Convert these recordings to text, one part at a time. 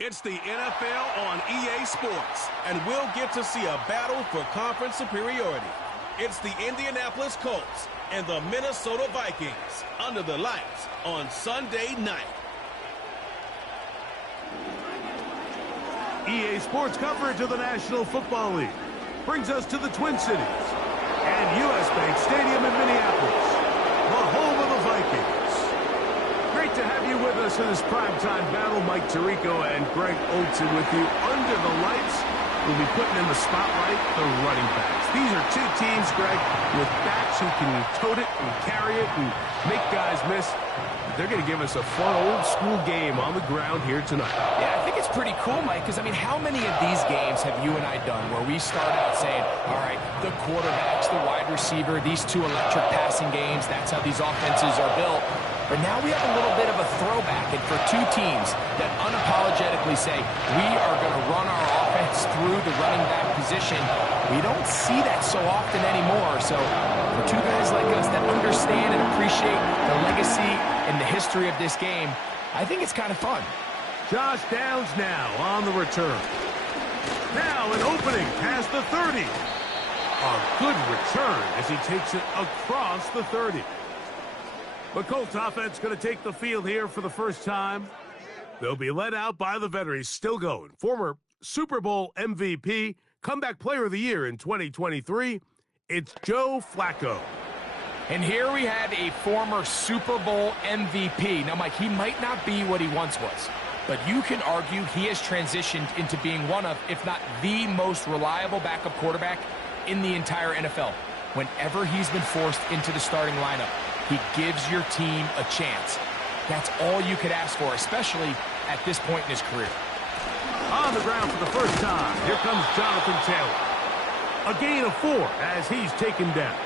It's the NFL on EA Sports, and we'll get to see a battle for conference superiority. It's the Indianapolis Colts and the Minnesota Vikings under the lights on Sunday night. EA Sports coverage of the National Football League brings us to the Twin Cities and U.S. Bank Stadium in Minneapolis, the home of the Vikings. Great to have you with us in this primetime battle. Mike Tirico and Greg Olson with you. Under the lights, we'll be putting in the spotlight the running backs. These are two teams, Greg, with backs who can tote it and carry it and make guys miss. They're going to give us a fun old-school game on the ground here tonight. Yeah, I think it's pretty cool, Mike, because, I mean, how many of these games have you and I done where we start out saying, all right, the quarterbacks, the wide receiver, these two electric passing games, that's how these offenses are built. But now we have a little bit of a throwback, and for two teams that unapologetically say, we are going to run our offense through the running back position, we don't see that so often anymore. So for two guys like us that understand and appreciate the legacy and the history of this game, I think it's kind of fun. Josh Downs now on the return. Now an opening past the 30. A good return as he takes it across the 30. The Colts offense going to take the field here for the first time. They'll be led out by the veterans still going. Former Super Bowl MVP, comeback player of the year in 2023, it's Joe Flacco. And here we have a former Super Bowl MVP. Now, Mike, he might not be what he once was, but you can argue he has transitioned into being one of, if not the most reliable backup quarterback in the entire NFL. Whenever he's been forced into the starting lineup, he gives your team a chance. That's all you could ask for, especially at this point in his career. On the ground for the first time, here comes Jonathan Taylor. A gain of 4 as he's taken down.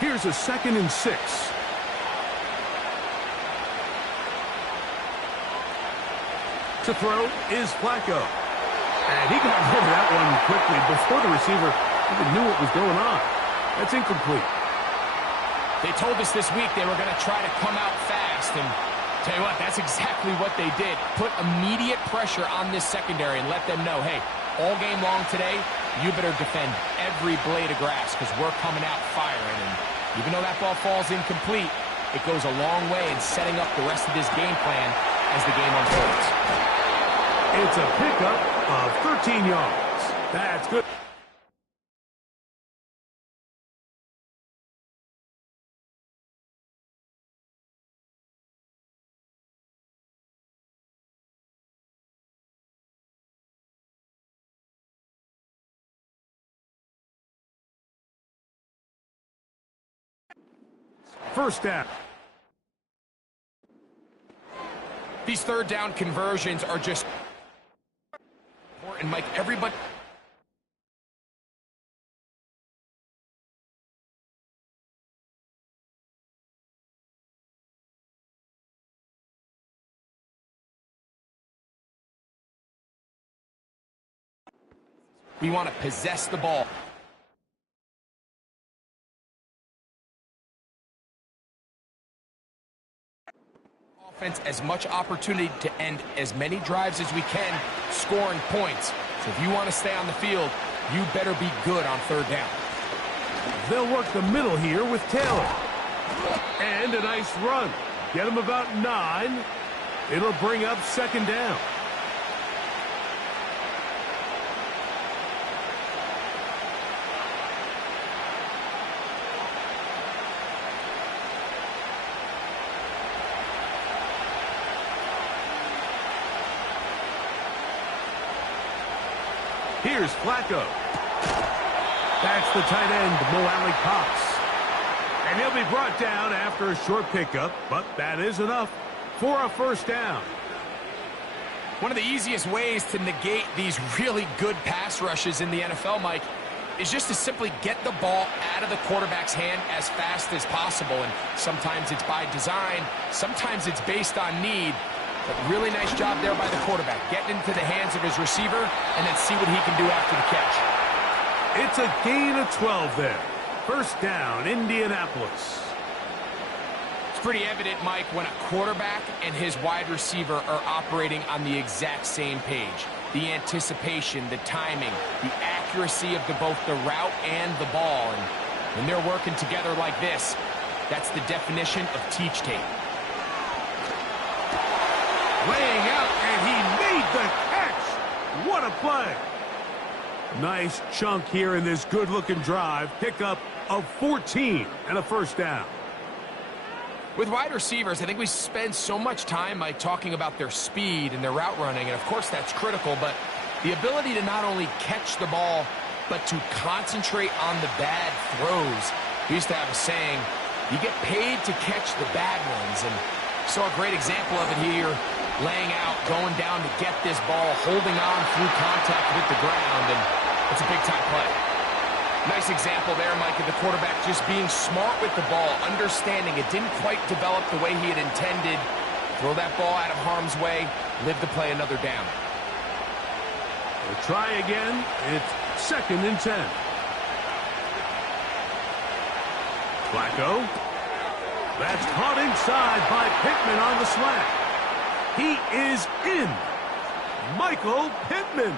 Here's a 2nd and 6. To throw is Flacco. And he got rid of that one quickly before the receiver even knew what was going on. That's incomplete. They told us this week they were going to try to come out fast, and tell you what, that's exactly what they did. Put immediate pressure on this secondary and let them know, hey, all game long today, you better defend every blade of grass because we're coming out firing. And even though that ball falls incomplete, it goes a long way in setting up the rest of this game plan as the game unfolds. It's a pickup of 13 yards. That's good. First down. These third down conversions are just important, Mike. Everybody. We want to possess the ball. Offense as much opportunity to end as many drives as we can, scoring points. So if you want to stay on the field, you better be good on third down. They'll work the middle here with Taylor. And a nice run. Get him about 9. It'll bring up 2nd down. Here's Flacco. That's the tight end, Mo Alley Cox. And he'll be brought down after a short pickup, but that is enough for a first down. One of the easiest ways to negate these really good pass rushes in the NFL, Mike, is just to simply get the ball out of the quarterback's hand as fast as possible. And sometimes it's by design, sometimes it's based on need. But really nice job there by the quarterback, getting into the hands of his receiver and then see what he can do after the catch. It's a gain of 12 there. First down, Indianapolis. It's pretty evident, Mike, when a quarterback and his wide receiver are operating on the exact same page. The anticipation, the timing, the accuracy of both the route and the ball. And when they're working together like this, that's the definition of teach tape. Laying out, and he made the catch. What a play. Nice chunk here in this good-looking drive. Pickup of 14 and a first down. With wide receivers, I think we spend so much time, Mike, talking about their speed and their route running, and of course that's critical, but the ability to not only catch the ball, but to concentrate on the bad throws. We used to have a saying, you get paid to catch the bad ones, and saw a great example of it here, laying out, going down to get this ball, holding on through contact with the ground, and it's a big-time play. Nice example there, Mike, of the quarterback just being smart with the ball, understanding it didn't quite develop the way he had intended. Throw that ball out of harm's way, live to play another down. We'll try again. It's 2nd and 10. Flacco. That's caught inside by Pittman on the slant. He is in. Michael Pittman.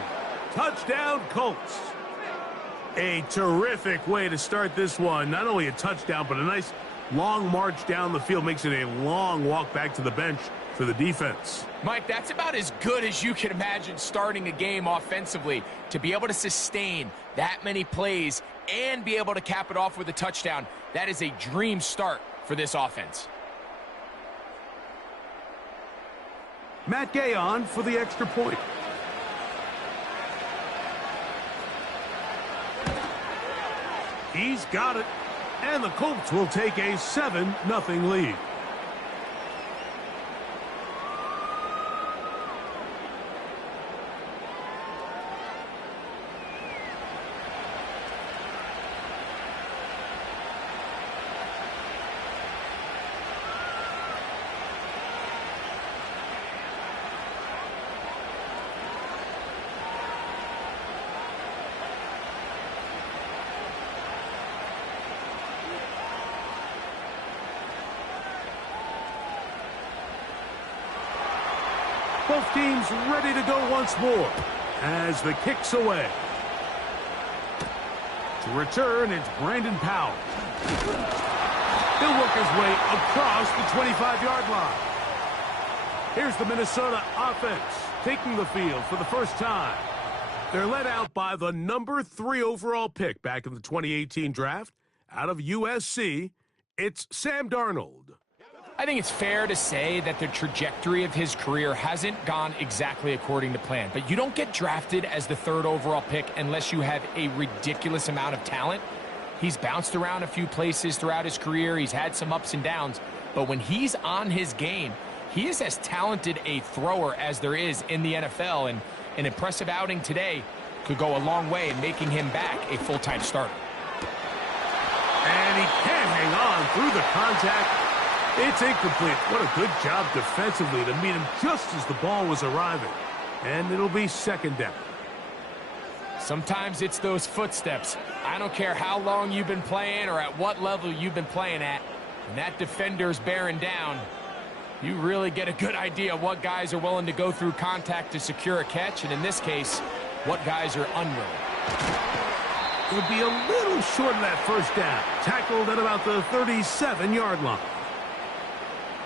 Touchdown, Colts. A terrific way to start this one. Not only a touchdown, but a nice long march down the field. Makes it a long walk back to the bench for the defense. Mike, that's about as good as you can imagine starting a game offensively. To be able to sustain that many plays and be able to cap it off with a touchdown, that is a dream start for this offense. Matt Gay on for the extra point. He's got it. And the Colts will take a 7-0 lead. Both teams ready to go once more as the kick's away. To return, it's Brandon Powell. He'll work his way across the 25-yard line. Here's the Minnesota offense taking the field for the first time. They're led out by the number 3 overall pick back in the 2018 draft out of USC. It's Sam Darnold. I think it's fair to say that the trajectory of his career hasn't gone exactly according to plan. But you don't get drafted as the 3rd overall pick unless you have a ridiculous amount of talent. He's bounced around a few places throughout his career. He's had some ups and downs. But when he's on his game, he is as talented a thrower as there is in the NFL. And an impressive outing today could go a long way in making him back a full-time starter. And he can hang on through the contact. It's incomplete. What a good job defensively to meet him just as the ball was arriving. And it'll be 2nd down. Sometimes it's those footsteps. I don't care how long you've been playing or at what level you've been playing at. When that defender's bearing down, you really get a good idea of what guys are willing to go through contact to secure a catch, and in this case, what guys are unwilling. It'll be a little short of that first down. Tackled at about the 37-yard line.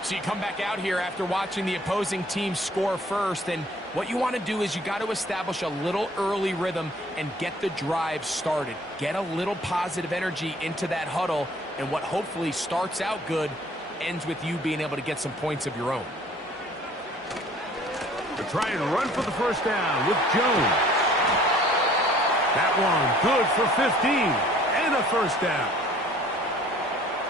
So you come back out here after watching the opposing team score first, and what you want to do is you got to establish a little early rhythm and get the drive started. Get a little positive energy into that huddle, and what hopefully starts out good ends with you being able to get some points of your own. To try and run for the first down with Jones. That one good for 15 and a first down.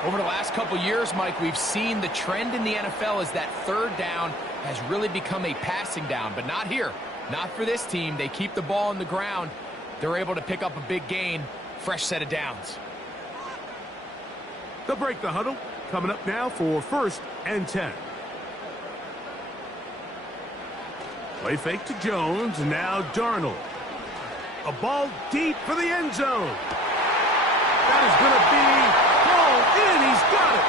Over the last couple years, Mike, we've seen the trend in the NFL is that 3rd down has really become a passing down, but not here. Not for this team. They keep the ball on the ground. They're able to pick up a big gain. Fresh set of downs. They'll break the huddle. Coming up now for 1st and 10. Play fake to Jones, and now Darnold. A ball deep for the end zone. That is going to be pulled in. He's got it.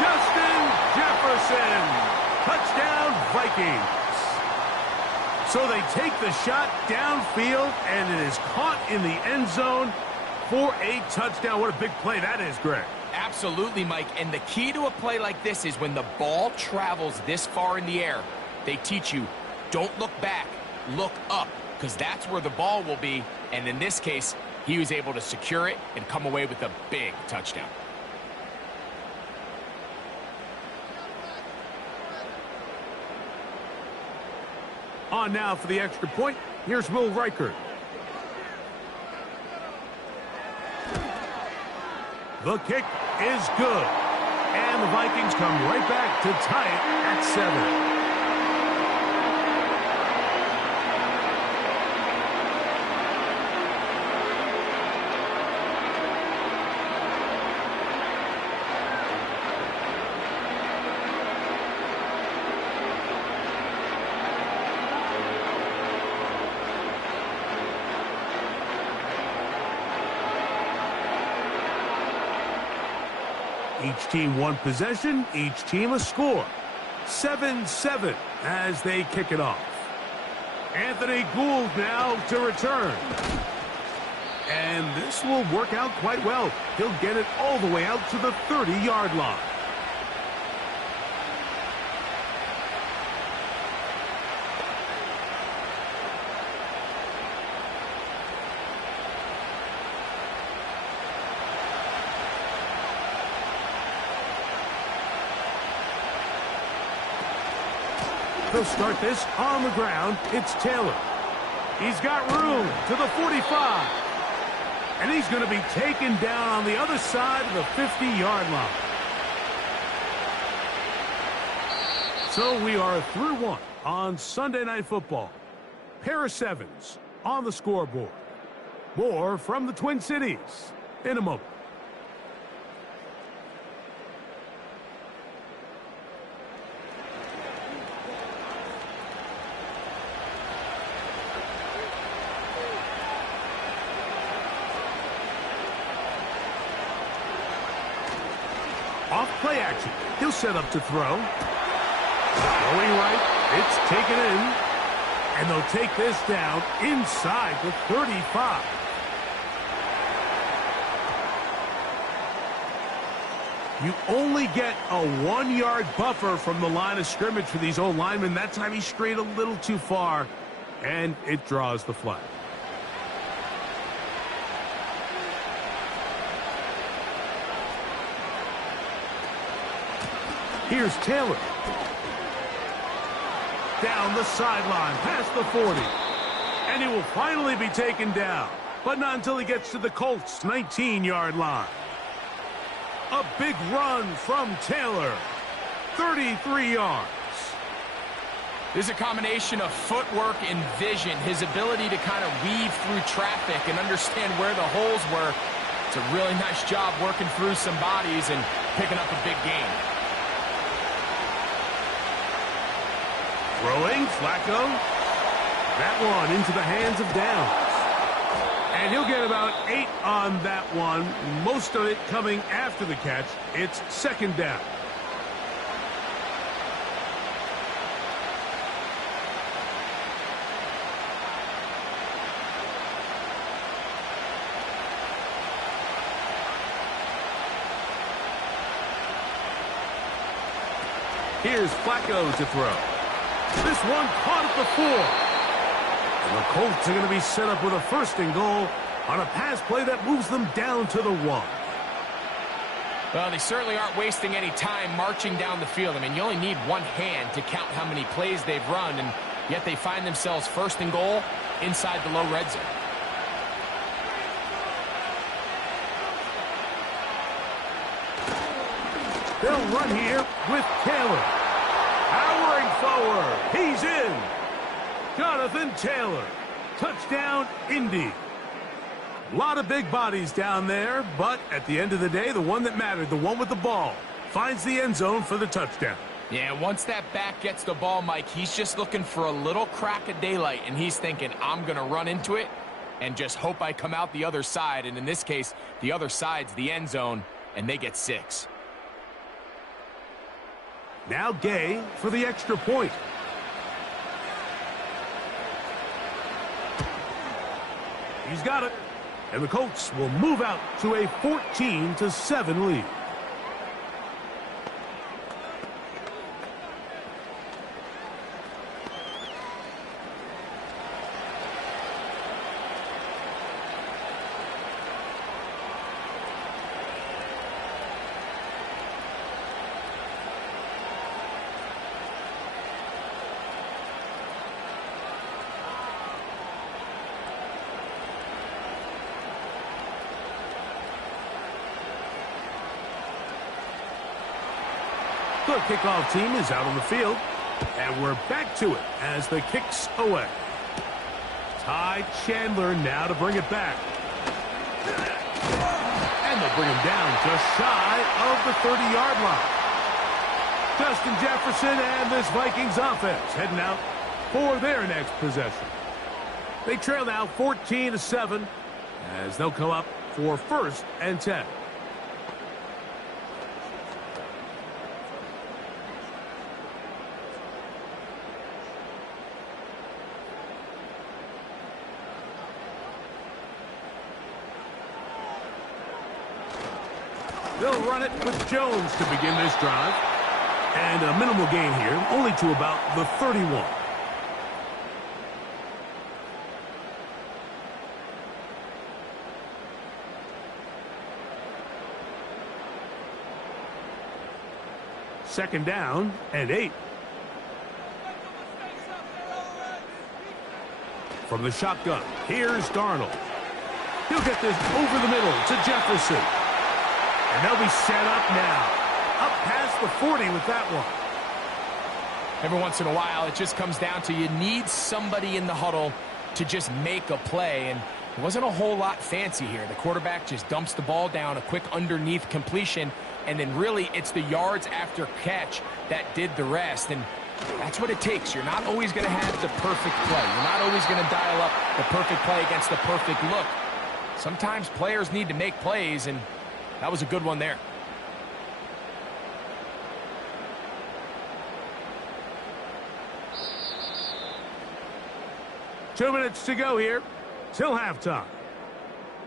Justin Jefferson. Touchdown, Vikings. So they take the shot downfield, and it is caught in the end zone for a touchdown. What a big play that is, Greg. Absolutely, Mike. And the key to a play like this is when the ball travels this far in the air, they teach you, don't look back, look up, because that's where the ball will be. And in this case, he was able to secure it and come away with a big touchdown. On now for the extra point. Here's Will Reichert. The kick is good. And the Vikings come right back to tie it at 7. Each team one possession, each team a score. 7-7 as they kick it off. Anthony Gould now to return. And this will work out quite well. He'll get it all the way out to the 30-yard line. They'll start this on the ground. It's Taylor. He's got room to the 45. And he's going to be taken down on the other side of the 50-yard line. So we are through one on Sunday Night Football. Pair of sevens on the scoreboard. More from the Twin Cities in a moment. Off play action. He'll set up to throw. Going right. It's taken in. And they'll take this down inside the 35. You only get a 1-yard buffer from the line of scrimmage for these old linemen. That time he strayed a little too far, and it draws the flag. Here's Taylor. Down the sideline, past the 40. And he will finally be taken down, but not until he gets to the Colts' 19-yard line. A big run from Taylor. 33 yards. There's a combination of footwork and vision, his ability to kind of weave through traffic and understand where the holes were. It's a really nice job working through some bodies and picking up a big gain. Throwing, Flacco. That one into the hands of Downs. And he'll get about 8 on that one, most of it coming after the catch. It's second down. Here's Flacco to throw. This one caught at the 4. And the Colts are going to be set up with a first and goal on a pass play that moves them down to the 1. Well, they certainly aren't wasting any time marching down the field. I mean, you only need one hand to count how many plays they've run, and yet they find themselves first and goal inside the low red zone. They'll run here with Taylor. Powering forward. He's in. Jonathan Taylor. Touchdown, Indy. A lot of big bodies down there, but at the end of the day, the one that mattered, the one with the ball, finds the end zone for the touchdown. Yeah, once that back gets the ball, Mike, he's just looking for a little crack of daylight, and he's thinking, I'm going to run into it and just hope I come out the other side. And in this case, the other side's the end zone, and they get 6. Now Gay for the extra point. He's got it. And the Colts will move out to a 14-7 lead. The kickoff team is out on the field, and we're back to it as the kick's away. Ty Chandler now to bring it back. And they'll bring him down just shy of the 30-yard line. Justin Jefferson and this Vikings offense heading out for their next possession. They trail now 14-7 as they'll come up for 1st and 10. They'll run it with Jones to begin this drive. And a minimal gain here, only to about the 31. Second down and 8. From the shotgun, here's Darnold. He'll get this over the middle to Jefferson. And they'll be set up now. Up past the 40 with that one. Every once in a while, it just comes down to you need somebody in the huddle to just make a play. And it wasn't a whole lot fancy here. The quarterback just dumps the ball down, a quick underneath completion, and then really it's the yards after catch that did the rest. And that's what it takes. You're not always going to have the perfect play. You're not always going to dial up the perfect play against the perfect look. Sometimes players need to make plays, and that was a good one there. Two minutes to go here till halftime.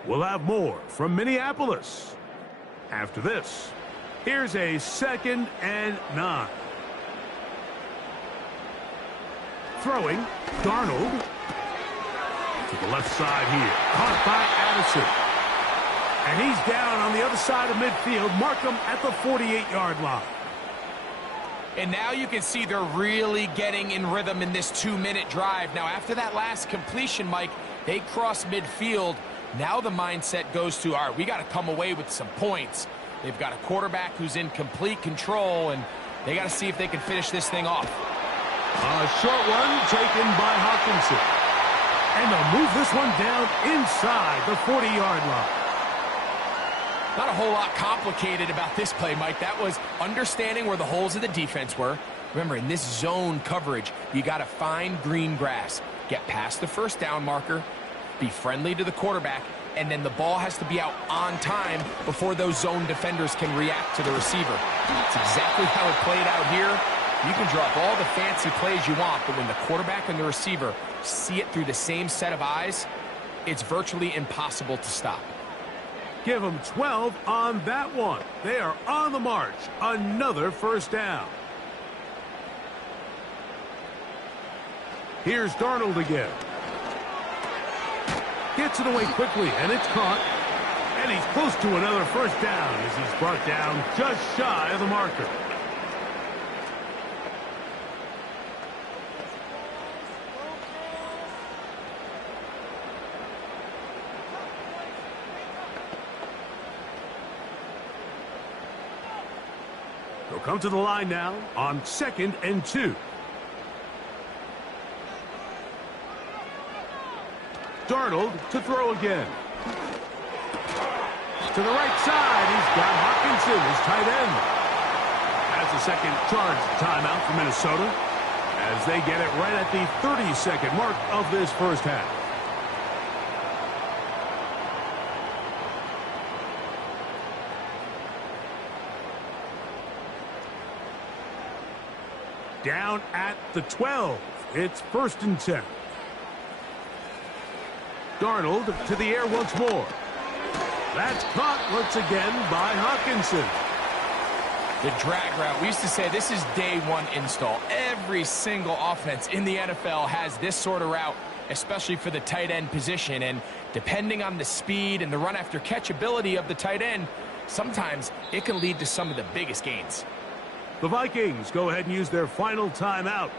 We'll have more from Minneapolis. After this, here's a 2nd and 9. Throwing, Darnold to the left side here. Caught by Addison. And he's down on the other side of midfield. Mark him at the 48-yard line. And now you can see they're really getting in rhythm in this 2-minute drive. Now, after that last completion, Mike, they cross midfield. Now the mindset goes to, all right, we got to come away with some points. They've got a quarterback who's in complete control, and they got to see if they can finish this thing off. A short one taken by Hawkinson. And they'll move this one down inside the 40-yard line. Not a whole lot complicated about this play, Mike. That was understanding where the holes of the defense were. Remember, in this zone coverage, you got to find green grass. Get past the first down marker, be friendly to the quarterback, and then the ball has to be out on time before those zone defenders can react to the receiver. That's exactly how it played out here. You can drop all the fancy plays you want, but when the quarterback and the receiver see it through the same set of eyes, it's virtually impossible to stop. Give them 12 on that one. They are on the march. Another first down. Here's Darnold again. Gets it away quickly, and it's caught. And he's close to another first down as he's brought down just shy of the marker. They'll come to the line now on 2nd and 2. Darnold to throw again. To the right side, he's got Hawkinson, his tight end. That's the second charge timeout for Minnesota as they get it right at the 30-second mark of this first half. Down at the 12. It's 1st and 10. Darnold to the air once more. That's caught once again by Hawkinson. The drag route, we used to say this is day one install. Every single offense in the NFL has this sort of route, especially for the tight end position. And depending on the speed and the run after catch ability of the tight end, sometimes it can lead to some of the biggest gains. The Vikings go ahead and use their final timeout.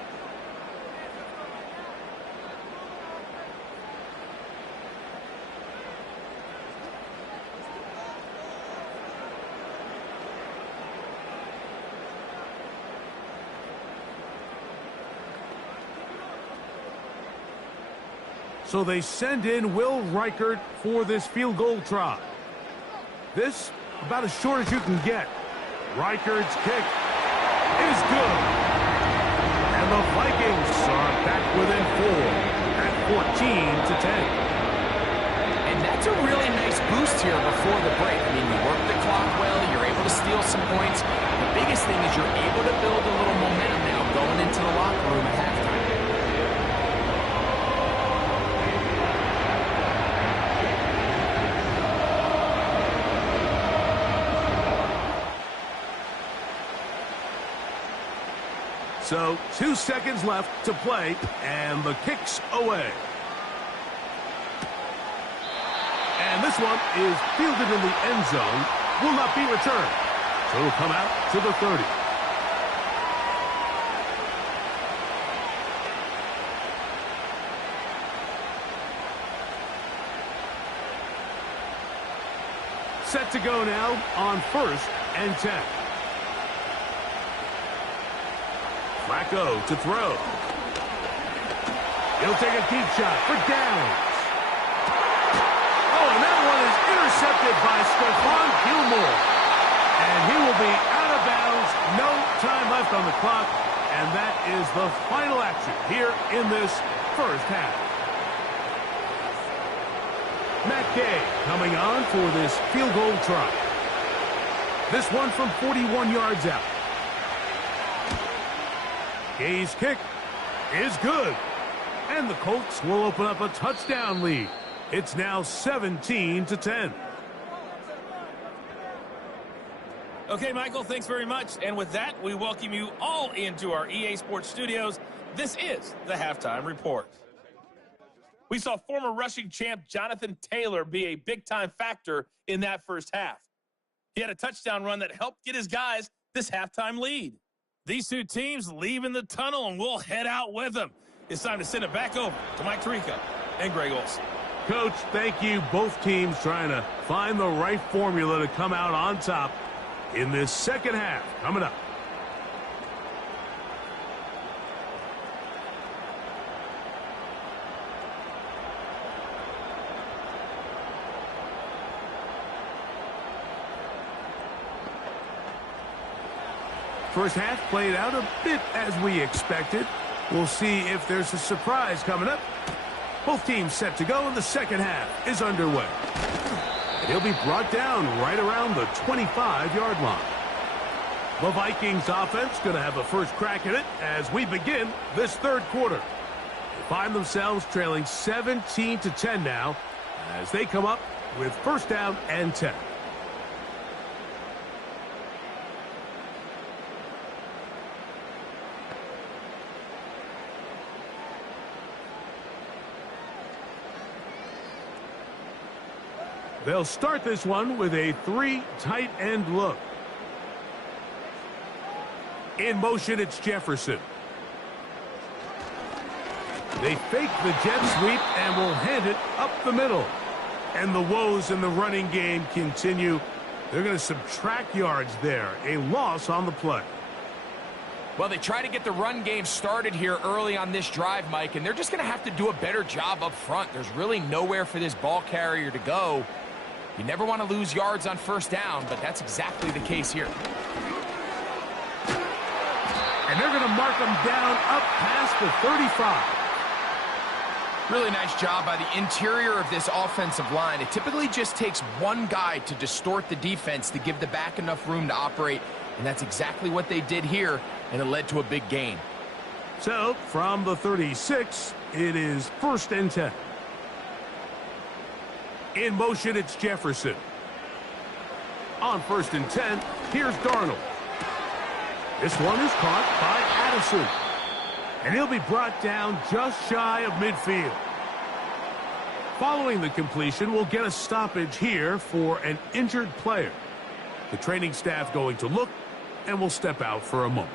So they send in Will Reichert for this field goal try. This about as short as you can get. Reichert's kick is good. And the Vikings are back within 4 at 14-10. And that's a really nice boost here before the break. I mean, you work the clock well, you're able to steal some points. The biggest thing is you're able to build a little momentum now going into the locker room at halftime. So 2 seconds left to play, and the kick's away. And this one is fielded in the end zone, will not be returned. So it'll come out to the 30. Set to go now on 1st and 10. Flacco to throw. He'll take a deep shot for downs. Oh, and that one is intercepted by Stephon Gilmore. And he will be out of bounds. No time left on the clock. And that is the final action here in this first half. Matt Gay coming on for this field goal try. This one from 41 yards out. Gay's kick is good. And the Colts will open up a touchdown lead. It's now 17-10. Okay, Michael, thanks very much. And with that, we welcome you all into our EA Sports studios. This is the Halftime Report. We saw former rushing champ Jonathan Taylor be a big-time factor in that first half. He had a touchdown run that helped get his guys this halftime lead. These two teams leaving the tunnel, and we'll head out with them. It's time to send it back over to Mike Tirico and Greg Olson. Coach, thank you. Both teams trying to find the right formula to come out on top in this second half coming up. First half played out a bit as we expected. We'll see if there's a surprise coming up. Both teams set to go, and the second half is underway. And he'll be brought down right around the 25-yard line. The Vikings offense going to have a first crack at it as we begin this third quarter. They find themselves trailing 17-10 now as they come up with first down and 10. They'll start this one with a 3 tight end look. In motion, it's Jefferson. They fake the jet sweep and will hand it up the middle. And the woes in the running game continue. They're going to subtract yards there. A loss on the play. Well, they try to get the run game started here early on this drive, Mike, and they're just going to have to do a better job up front. There's really nowhere for this ball carrier to go. You never want to lose yards on first down, but that's exactly the case here. And they're going to mark them down up past the 35. Really nice job by the interior of this offensive line. It typically just takes one guy to distort the defense to give the back enough room to operate, and that's exactly what they did here, and it led to a big gain. So, from the 36, it is 1st and 10. In motion, it's Jefferson. On 1st and 10, here's Darnold. This one is caught by Addison. And he'll be brought down just shy of midfield. Following the completion, we'll get a stoppage here for an injured player. The training staff going to look, and will step out for a moment.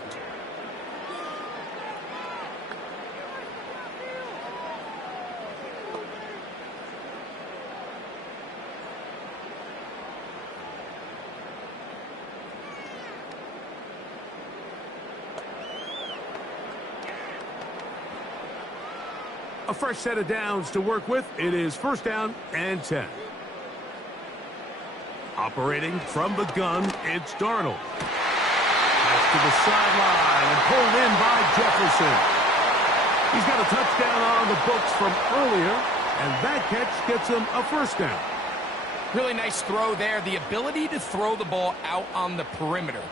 A fresh set of downs to work with. It is 1st down and 10. Operating from the gun, it's Darnold. Pass to the sideline and pulled in by Jefferson. He's got a touchdown on the books from earlier, and that catch gets him a 1st down. Really nice throw there. The ability to throw the ball out on the perimeter.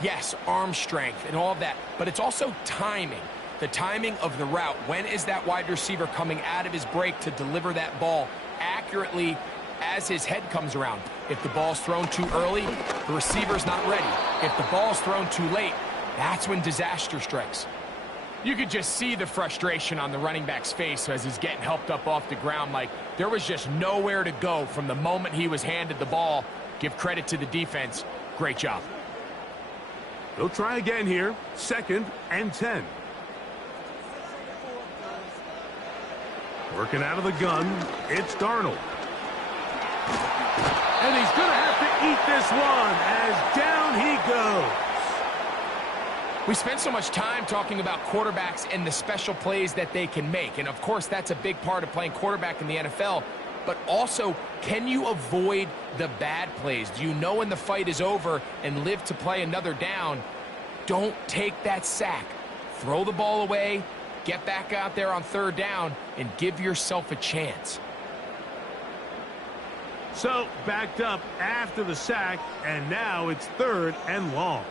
Yes, arm strength and all of that, but it's also timing. The timing of the route. When is that wide receiver coming out of his break to deliver that ball accurately as his head comes around? If the ball's thrown too early, the receiver's not ready. If the ball's thrown too late, that's when disaster strikes. You could just see the frustration on the running back's face as he's getting helped up off the ground. Like there was just nowhere to go from the moment he was handed the ball. Give credit to the defense. Great job. They'll try again here. 2nd and 10. Working out of the gun, it's Darnold. And he's going to have to eat this one as down he goes. We spent so much time talking about quarterbacks and the special plays that they can make. And, of course, that's a big part of playing quarterback in the NFL. But also, can you avoid the bad plays? Do you know when the fight is over and live to play another down? Don't take that sack. Throw the ball away. Get back out there on 3rd down and give yourself a chance. So, backed up after the sack, and now it's 3rd and long.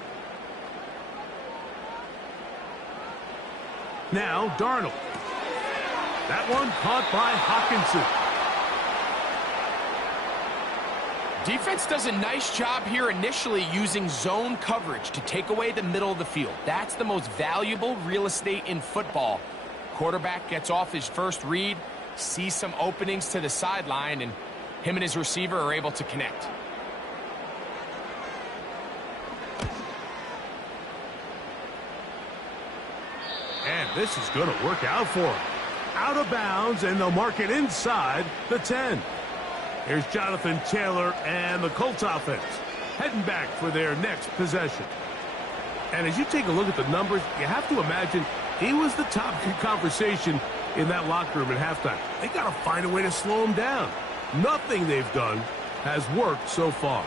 Now, Darnold. That one caught by Hawkinson. Defense does a nice job here initially using zone coverage to take away the middle of the field. That's the most valuable real estate in football. Quarterback gets off his first read, sees some openings to the sideline, and him and his receiver are able to connect. And this is going to work out for him. Out of bounds, and they'll mark it inside the 10. Here's Jonathan Taylor and the Colts offense heading back for their next possession. And as you take a look at the numbers, you have to imagine he was the top conversation in that locker room at halftime. They got to find a way to slow him down. Nothing they've done has worked so far.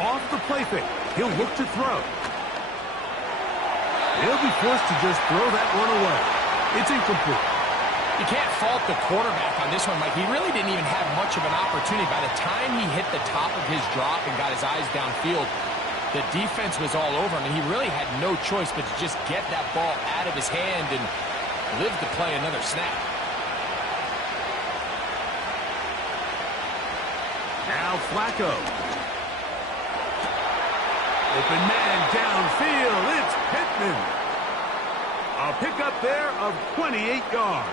Off the play fake. He'll look to throw. He'll be forced to just throw that one away. It's incomplete. You can't fault the quarterback on this one, Mike. He really didn't even have much of an opportunity. By the time he hit the top of his drop and got his eyes downfield, the defense was all over him, and he really had no choice but to just get that ball out of his hand and live to play another snap. Now Flacco. Open man downfield. It's Pittman. A pickup there of 28 yards.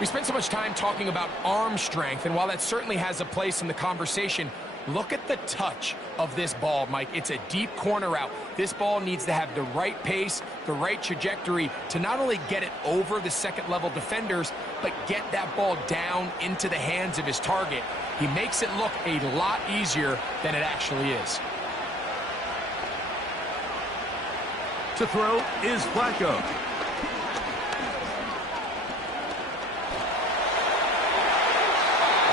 We spent so much time talking about arm strength, and while that certainly has a place in the conversation, look at the touch of this ball, Mike. It's a deep corner route. This ball needs to have the right pace, the right trajectory to not only get it over the second-level defenders, but get that ball down into the hands of his target. He makes it look a lot easier than it actually is. To throw is Flacco.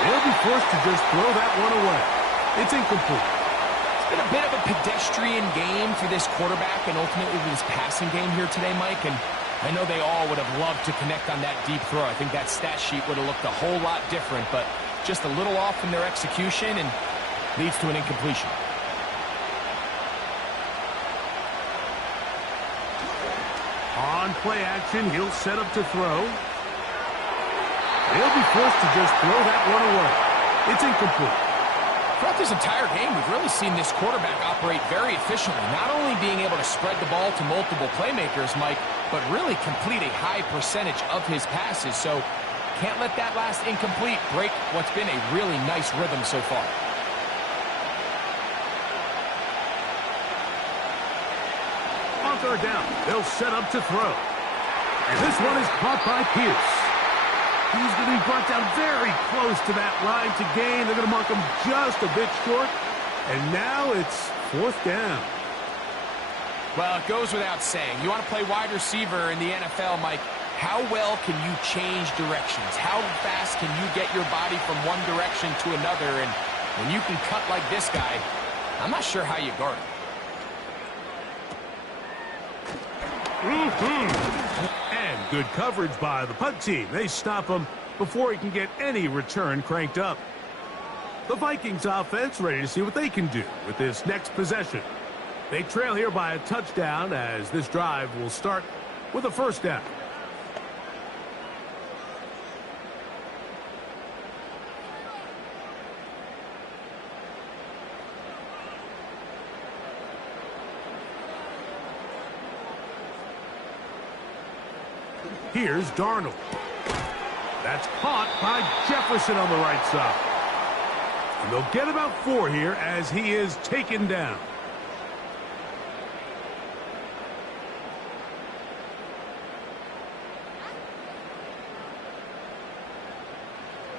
He'll be forced to just throw that one away. It's incomplete. It's been a bit of a pedestrian game for this quarterback and ultimately this passing game here today, Mike. And I know they all would have loved to connect on that deep throw. I think that stat sheet would have looked a whole lot different, but just a little off in their execution and leads to an incompletion. On play action, he'll set up to throw. He'll be forced to just throw that one away. It's incomplete. Throughout this entire game, we've really seen this quarterback operate very efficiently, not only being able to spread the ball to multiple playmakers, Mike, but really complete a high percentage of his passes. So can't let that last incomplete break what's been a really nice rhythm so far. On third down, they'll set up to throw. And this one is caught by Pierce. He's going to be brought down very close to that line to gain. They're going to mark him just a bit short. And now it's fourth down. Well, it goes without saying. You want to play wide receiver in the NFL, Mike. How well can you change directions? How fast can you get your body from one direction to another? And when you can cut like this guy, I'm not sure how you guard him. And good coverage by the punt team. They stop him before he can get any return cranked up. The Vikings offense ready to see what they can do with this next possession. They trail here by a touchdown as this drive will start with a first down. Here's Darnold. That's caught by Jefferson on the right side. And they'll get about 4 here as he is taken down.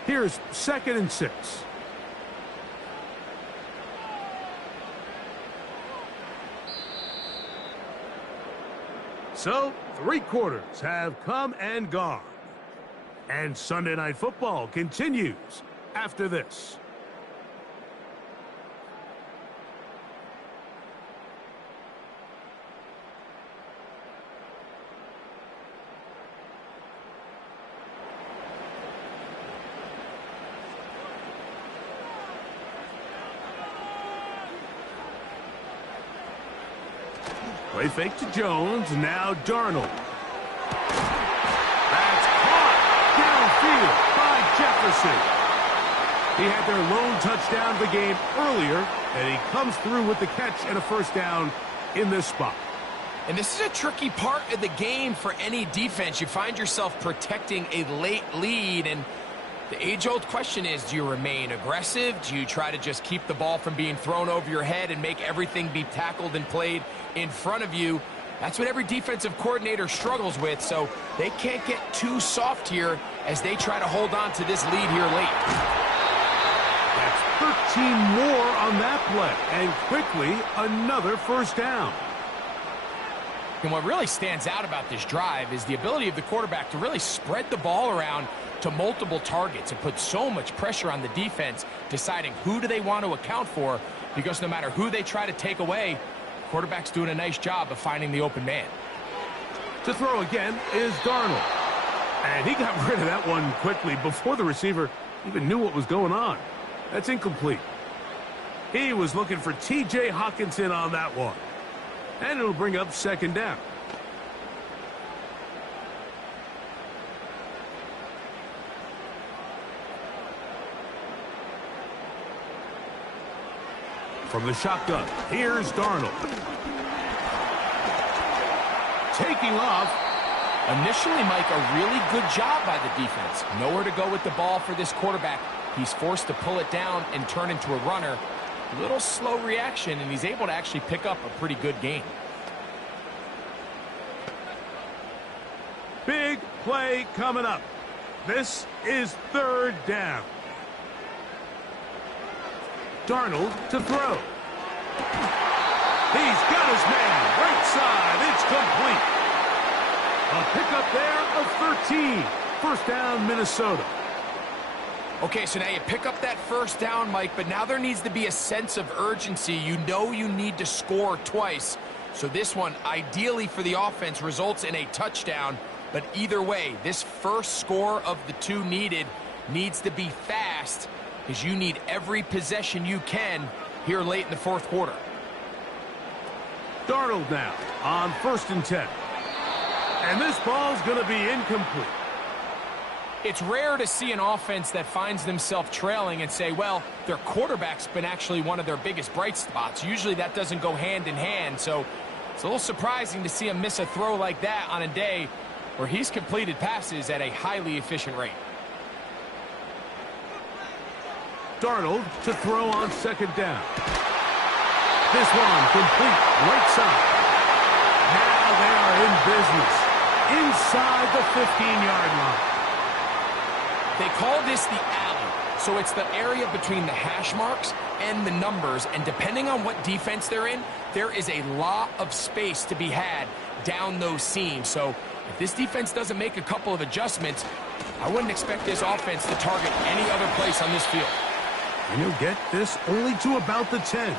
Here's 2nd and 6. So, 3 quarters have come and gone. And Sunday Night Football continues after this. Play fake to Jones. Now Darnold. That's caught downfield by Jefferson. He had their lone touchdown of the game earlier, and he comes through with the catch and a first down in this spot. And this is a tricky part of the game for any defense. You find yourself protecting a late lead, and the age-old question is, do you remain aggressive? Do you try to just keep the ball from being thrown over your head and make everything be tackled and played in front of you? That's what every defensive coordinator struggles with, so they can't get too soft here as they try to hold on to this lead here late. That's 13 more on that play, and quickly another first down. And what really stands out about this drive is the ability of the quarterback to really spread the ball around to multiple targets and put so much pressure on the defense deciding who do they want to account for, because no matter who they try to take away, the quarterback's doing a nice job of finding the open man. To throw again is Darnold. And he got rid of that one quickly before the receiver even knew what was going on. That's incomplete. He was looking for T.J. Hockenson on that one. And it'll bring up 2nd down. From the shotgun, here's Darnold. Taking off. Initially, Mike, a really good job by the defense. Nowhere to go with the ball for this quarterback. He's forced to pull it down and turn into a runner. Little slow reaction, and he's able to actually pick up a pretty good gain. Big play coming up. This is 3rd down. Darnold to throw. He's got his man. Right side. It's complete. A pickup there of 13. First down, Minnesota. Okay, so now you pick up that first down, Mike, but now there needs to be a sense of urgency. You know you need to score twice. So this one, ideally for the offense, results in a touchdown. But either way, this first score of the two needed needs to be fast, because you need every possession you can here late in the fourth quarter. Darnold now on 1st and 10. And this ball's going to be incomplete. It's rare to see an offense that finds themselves trailing and say, well, their quarterback's been actually one of their biggest bright spots. Usually that doesn't go hand in hand, so it's a little surprising to see him miss a throw like that on a day where he's completed passes at a highly efficient rate. Darnold to throw on 2nd down. This one complete right side. Now they are in business inside the 15-yard line. They call this the alley, so it's the area between the hash marks and the numbers, and depending on what defense they're in, there is a lot of space to be had down those seams. So if this defense doesn't make a couple of adjustments, I wouldn't expect this offense to target any other place on this field. And he'll get this only to about the 10.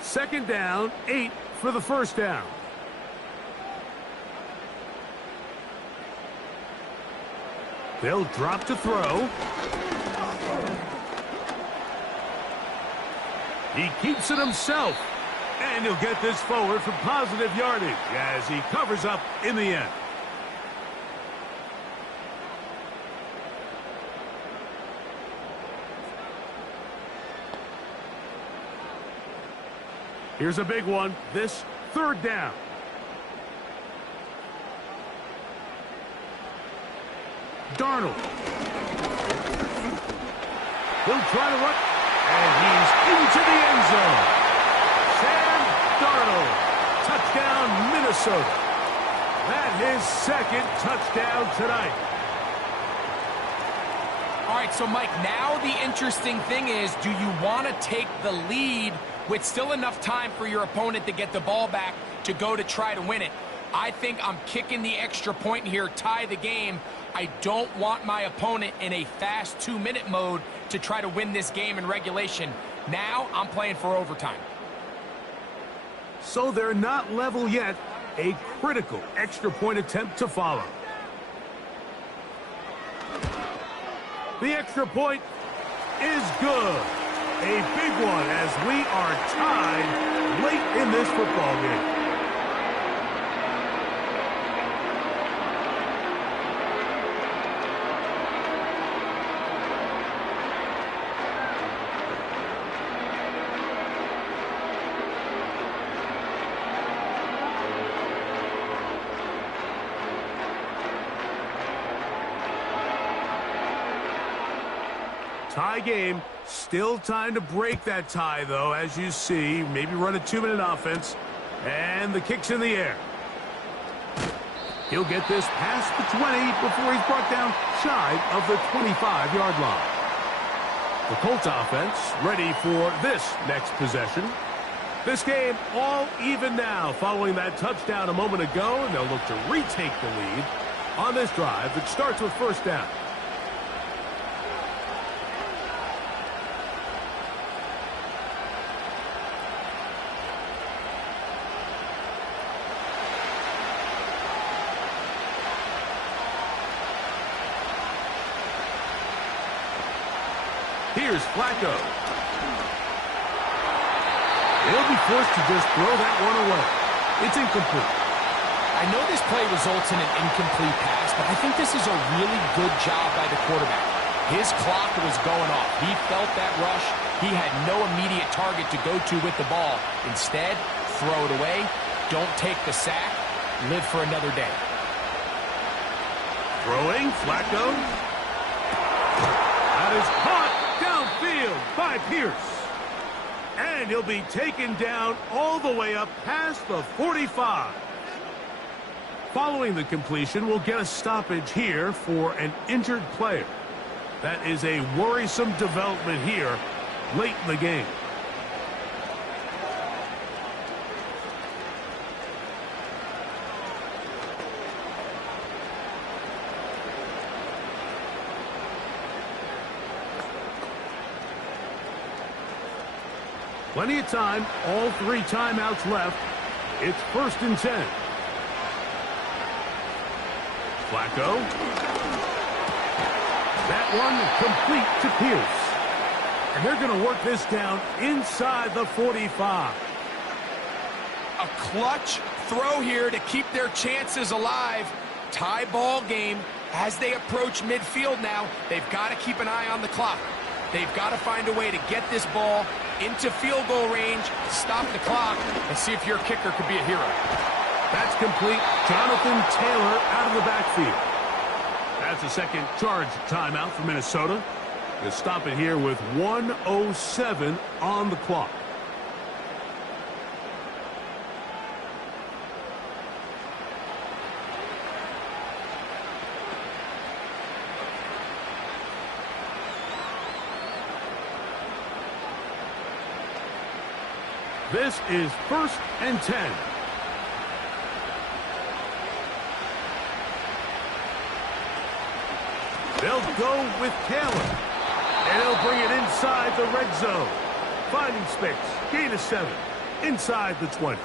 Second down, 8 for the first down. They'll drop to throw. He keeps it himself. And he'll get this forward for positive yardage as he covers up in the end. Here's a big one. This 3rd down. Darnold. He'll try to run. And he's into the end zone. Sam Darnold. Touchdown, Minnesota. That's his 2nd touchdown tonight. All right, so Mike, now the interesting thing is, do you want to take the lead with still enough time for your opponent to get the ball back to go to try to win it? I think I'm kicking the extra point here, tie the game. I don't want my opponent in a fast 2-minute mode to try to win this game in regulation. Now I'm playing for overtime. So they're not level yet. A critical extra point attempt to follow. The extra point is good. A big one as we are tied late in this football game. Tie game. Still time to break that tie, though, as you see. Maybe run a 2-minute offense. And the kick's in the air. He'll get this past the 20 before he's brought down shy of the 25-yard line. The Colts offense ready for this next possession. This game all even now following that touchdown a moment ago, and they'll look to retake the lead on this drive that starts with 1st down. Here's Flacco. He'll be forced to just throw that one away. It's incomplete. I know this play results in an incomplete pass, but I think this is a really good job by the quarterback. His clock was going off. He felt that rush. He had no immediate target to go to with the ball. Instead, throw it away. Don't take the sack. Live for another day. Throwing, Flacco. That is caught downfield by Pierce. And he'll be taken down all the way up past the 45. Following the completion, we'll get a stoppage here for an injured player. That is a worrisome development here late in the game. Plenty of time, all 3 timeouts left. It's 1st and 10. Flacco. That one complete to Pierce. And they're going to work this down inside the 45. A clutch throw here to keep their chances alive. Tie ball game. As they approach midfield now, they've got to keep an eye on the clock. They've got to find a way to get this ball into field goal range, stop the clock, and see if your kicker could be a hero. That's complete. Jonathan Taylor out of the backfield. That's a second charge timeout for Minnesota. They'll stop it here with 1:07 on the clock. This is 1st and 10. They'll go with Taylor. And they'll bring it inside the red zone. Finding space. Gain of 7. Inside the 20.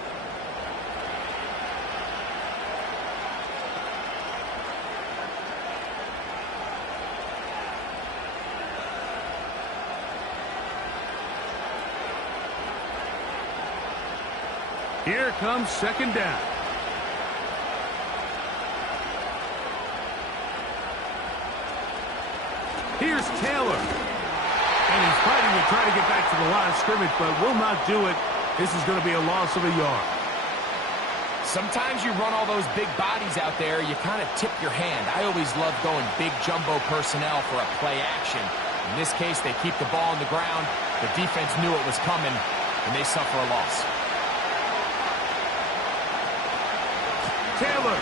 Here comes 2nd down. Here's Taylor. And he's fighting to try to get back to the line of scrimmage, but will not do it. This is going to be a loss of a yard. Sometimes you run all those big bodies out there, you kind of tip your hand. I always love going big jumbo personnel for a play action. In this case, they keep the ball on the ground. The defense knew it was coming, and they suffer a loss. Taylor.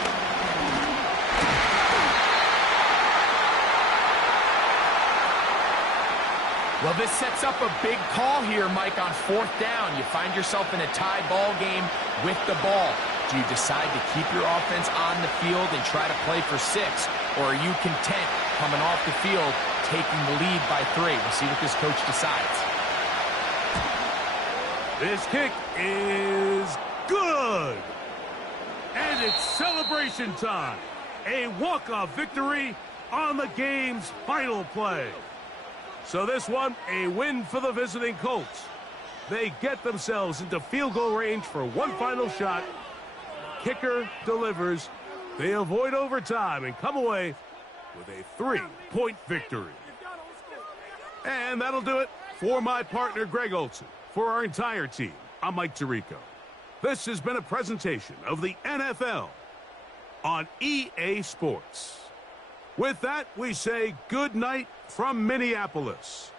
Well, this sets up a big call here, Mike, on 4th down. You find yourself in a tie ball game with the ball. Do you decide to keep your offense on the field and try to play for 6? Or are you content coming off the field, taking the lead by 3? We'll see what this coach decides. This kick is good. And it's celebration time. A walk-off victory on the game's final play. So this one, a win for the visiting Colts. They get themselves into field goal range for one final shot. Kicker delivers. They avoid overtime and come away with a 3-point victory. And that'll do it for my partner, Greg Olson. For our entire team, I'm Mike Tirico. This has been a presentation of the NFL on EA Sports. With that, we say good night from Minneapolis.